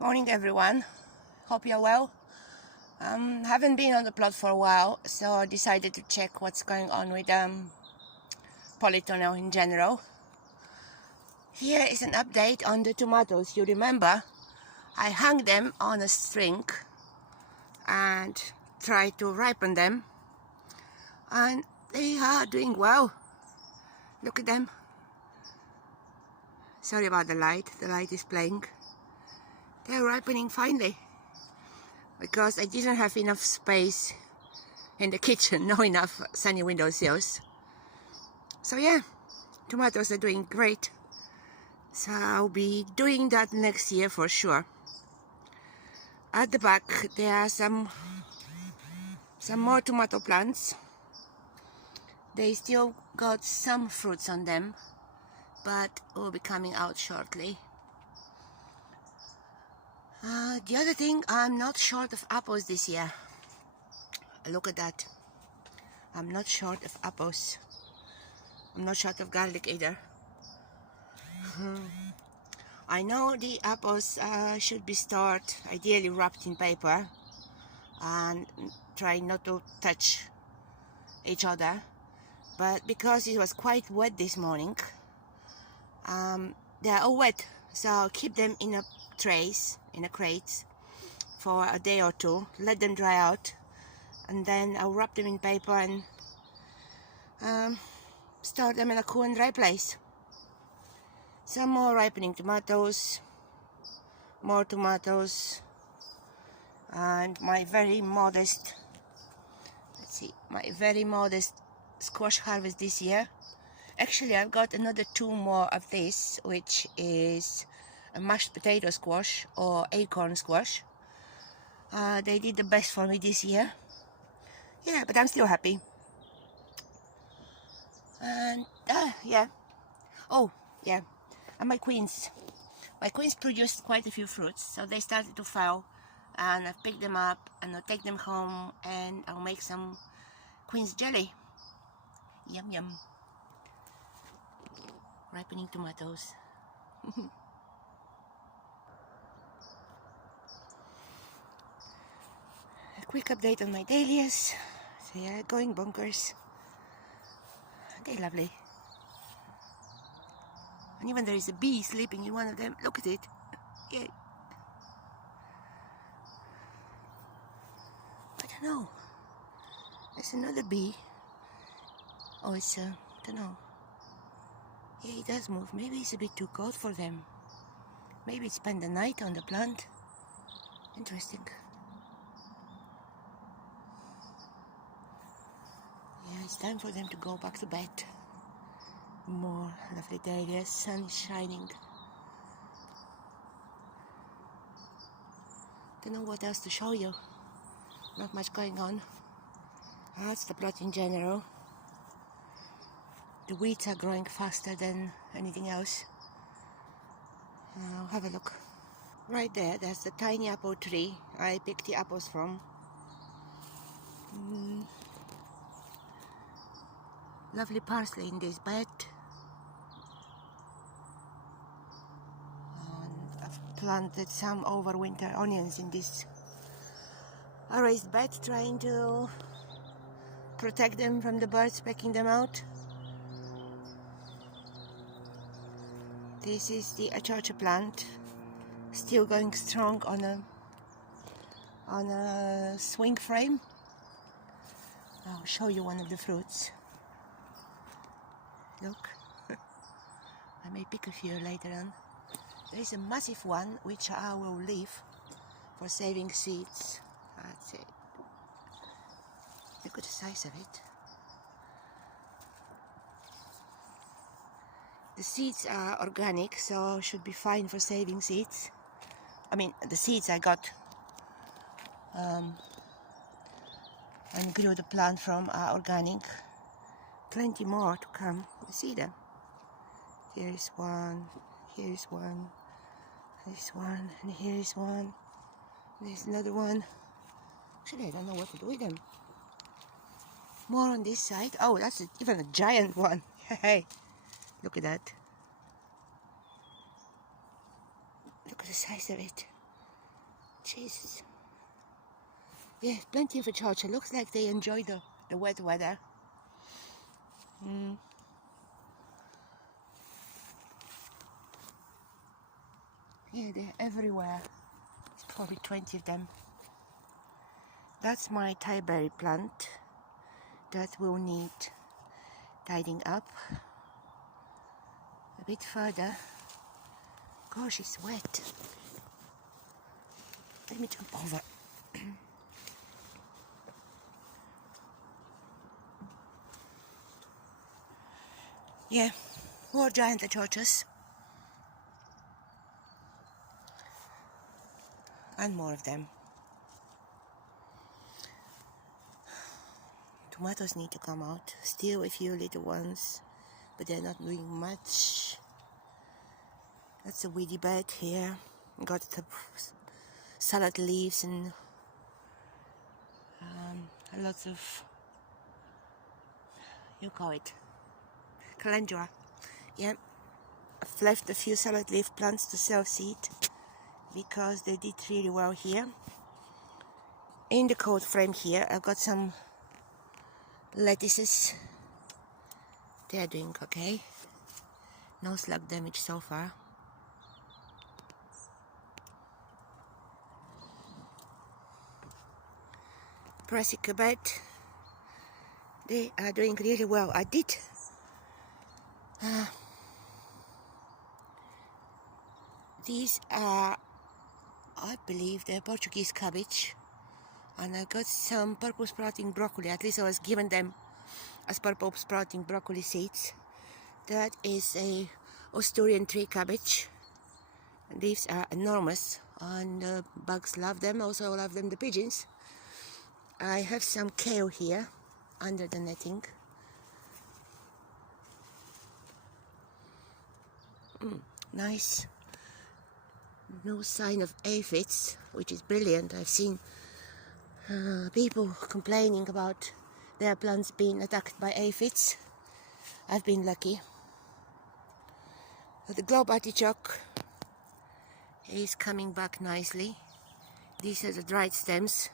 Morning everyone, hope you're well. Haven't been on the plot for a while, so I decided to check what's going on with polytunnel in general. Here is an update on the tomatoes. You remember I hung them on a string and tried to ripen them, and they are doing well. Look at them. Sorry about the light is playing. They're ripening finely because I didn't have enough space in the kitchen, no enough sunny windowsills. So yeah, tomatoes are doing great. So I'll be doing that next year for sure. At the back there are some more tomato plants. They still got some fruits on them, but will be coming out shortly. The other thing, I'm not short of apples this year. Look at that. I'm not short of apples. I'm not short of garlic either. I know the apples should be stored ideally wrapped in paper and try not to touch each other, but because it was quite wet this morning, they are all wet, so I'll keep them in a crates for a day or two, let them dry out, and then I'll wrap them in paper and store them in a cool and dry place. Some more ripening tomatoes, more tomatoes, and my very modest, squash harvest this year. Actually, I've got another 2 more of this, which is a mashed potato squash or acorn squash. They did the best for me this year. Yeah, but I'm still happy. And yeah. Oh, yeah. And my queens produced quite a few fruits, so they started to fall, and I've picked them up and I'll take them home and I'll make some queen's jelly. Yum yum. Ripening tomatoes. A quick update on my dahlias. So yeah, going bonkers. They're lovely. And even there is a bee sleeping in one of them. Look at it. Yeah. I don't know. There's another bee. Oh, it's I don't know. Yeah, it does move. Maybe it's a bit too cold for them. Maybe it spent the night on the plant. Interesting. Yeah, it's time for them to go back to bed. More lovely dahlias, sun is shining. Don't know what else to show you. Not much going on. That's the plot in general. The weeds are growing faster than anything else. Have a look. Right there, there's the tiny apple tree I picked the apples from. Lovely parsley in this bed. And I've planted some overwinter onions in this raised bed, trying to protect them from the birds pecking them out. This is the achacha plant, still going strong on a swing frame. I'll show you one of the fruits. Look. I may pick a few later on. There is a massive one which I will leave for saving seeds. That's it. Look at the size of it. The seeds are organic, so should be fine for saving seeds. I mean, the seeds I got and grew the plant from are organic. Plenty more to come. You see them? Here is one, here is one, this one, and here is one. There's another one. Actually, I don't know what to do with them. More on this side. Oh, that's even a giant one. Hey, look at that. Look at the size of it. Jesus. Yeah, plenty of chocha. Looks like they enjoy the wet weather. Yeah, they're everywhere. There's probably 20 of them. That's my Thai berry plant that will need tidying up a bit further. Gosh, it's wet. Let me jump over. Yeah, more giant chochas. And more of them. Tomatoes need to come out. Still a few little ones, but they're not doing much. That's a weedy bed here. Got the salad leaves and lots of, you call it, calendula. Yeah, I've left a few salad leaf plants to self-seed because they did really well here. In the cold frame here, I've got some lettuces. They are doing okay. No slug damage so far. Brassica bed. They are doing really well. I did these are, I believe, they're Portuguese cabbage, and I got some purple sprouting broccoli. At least I was given them as purple sprouting broccoli seeds. That is a Asturian tree cabbage. Leaves are enormous and bugs love them. Also love them the pigeons. I have some kale here under the netting. Nice. No sign of aphids, which is brilliant. I've seen people complaining about their plants being attacked by aphids. I've been lucky. The globe artichoke is coming back nicely. These are the dried stems.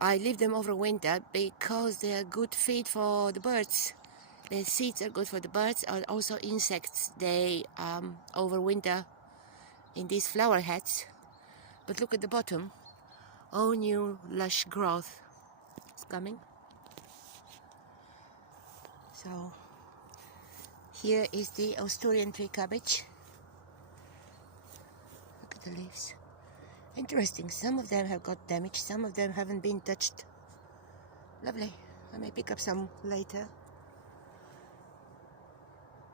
I leave them over winter because they are good feed for the birds. The seeds are good for the birds and also insects. They overwinter in these flower heads. But look at the bottom. All new lush growth is coming. So here is the Asturian tree cabbage. Look at the leaves. Interesting, some of them have got damaged, some of them haven't been touched. Lovely. I may pick up some later.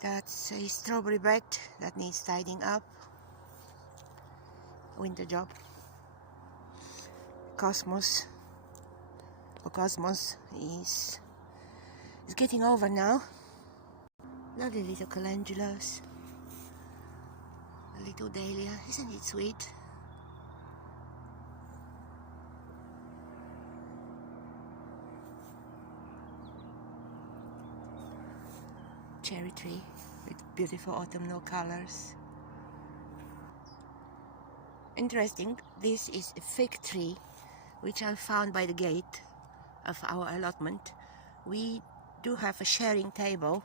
That's a strawberry bed that needs tidying up. Winter job. Cosmos is getting over now. Lovely little calendulas. A little dahlia, isn't it sweet? Cherry tree with beautiful autumnal colors. Interesting, this is a fig tree which I found by the gate of our allotment. We do have a sharing table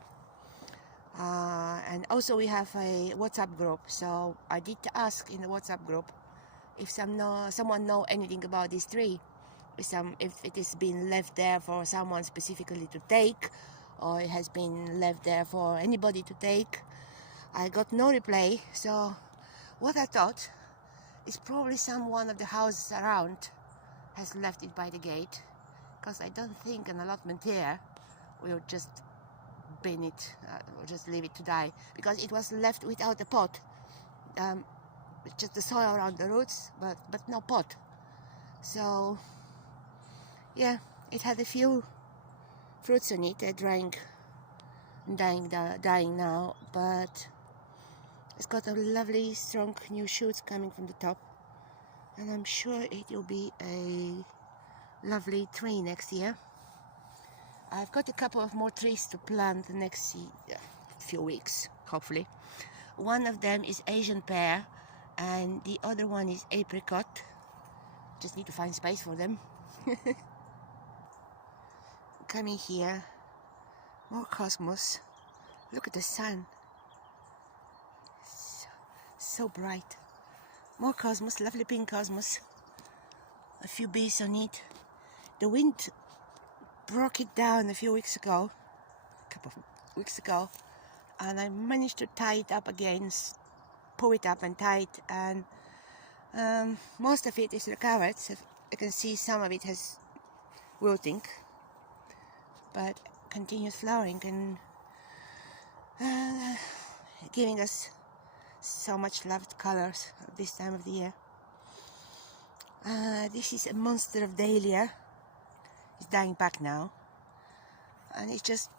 and also we have a WhatsApp group, so I did ask in the WhatsApp group if someone know anything about this tree, if it has been left there for someone specifically to take, or it has been left there for anybody to take. I got no reply, so what I thought is probably someone of the houses around has left it by the gate, because I don't think an allotment here will just bin it, or just leave it to die, because it was left without a pot. Just the soil around the roots, but no pot. So yeah, it had a few fruits on it. They're dying now, but it's got a lovely strong new shoots coming from the top, and I'm sure it will be a lovely tree next year. I've got a couple of more trees to plant the next few weeks, hopefully. One of them is Asian pear and the other one is apricot. Just need to find space for them. Coming here, more cosmos. Look at the sun. So bright. More cosmos, lovely pink cosmos. A few bees on it. The wind broke it down a couple of weeks ago, and I managed to tie it up again, pull it up and tie it, and most of it is recovered. So I can see some of it has wilting, but continues flowering and giving us so much loved colors this time of the year. This is a monster of dahlia. It's dying back now, and it's just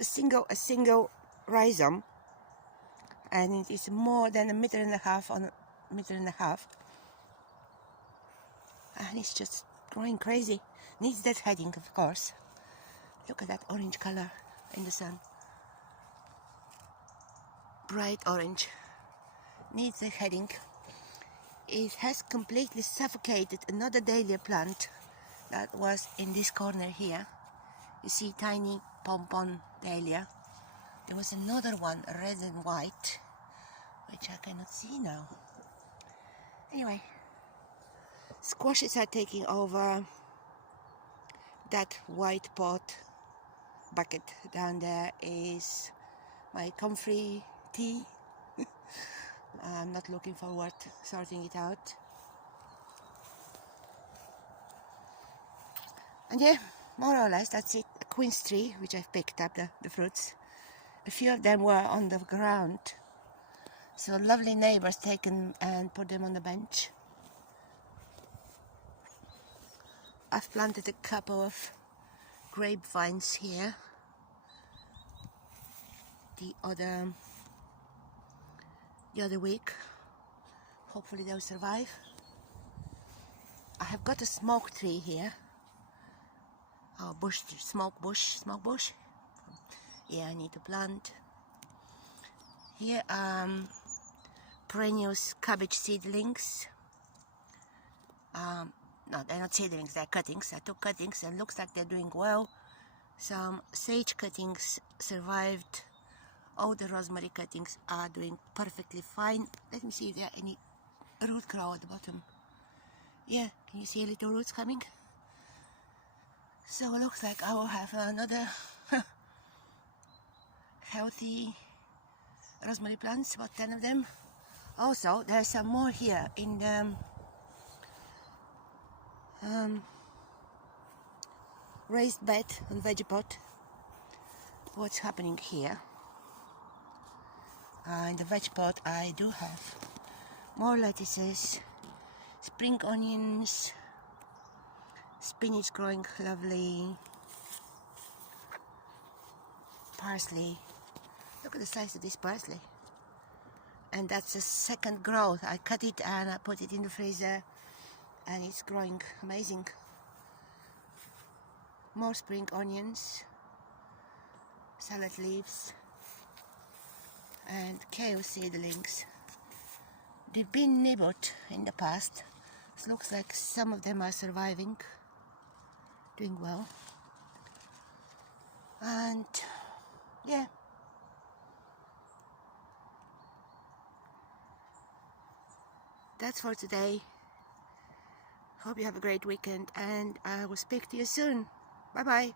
a single rhizome, and it is more than 1.5 meters on 1.5 meters, and it's just growing crazy. Needs that heading, of course. Look at that orange color in the sun, bright orange. Needs the heading. It has completely suffocated another dahlia plant that was in this corner here. You see tiny pompon dahlia. There was another one, red and white, which I cannot see now. Anyway, squashes are taking over. That white pot bucket down there is my comfrey tea. I'm not looking forward to sorting it out. And yeah, more or less that's it. A quince tree, which I've picked up the fruits. A few of them were on the ground, so lovely neighbors taken and put them on the bench. I've planted a couple of grapevines here. The other week. Hopefully they'll survive. I have got a smoke tree here. Oh, smoke bush. Yeah, I need to plant. Here perennials cabbage seedlings. No, they're not seedlings, they're cuttings. I took cuttings and looks like they're doing well. Some sage cuttings survived. All the rosemary cuttings are doing perfectly fine. Let me see if there are any root grow at the bottom. Yeah, can you see little roots coming? So it looks like I will have another healthy rosemary plants, about 10 of them. Also, there's some more here in the raised bed on veggie pot. What's happening here? In the veg pot I do have more lettuces, spring onions, spinach growing lovely, parsley. Look at the size of this parsley. And that's a second growth. I cut it and I put it in the freezer, and it's growing amazing. More spring onions, salad leaves, and kale seedlings. They've been nibbled in the past. It looks like some of them are surviving, doing well. And yeah, that's for today. Hope you have a great weekend, and I will speak to you soon. Bye bye.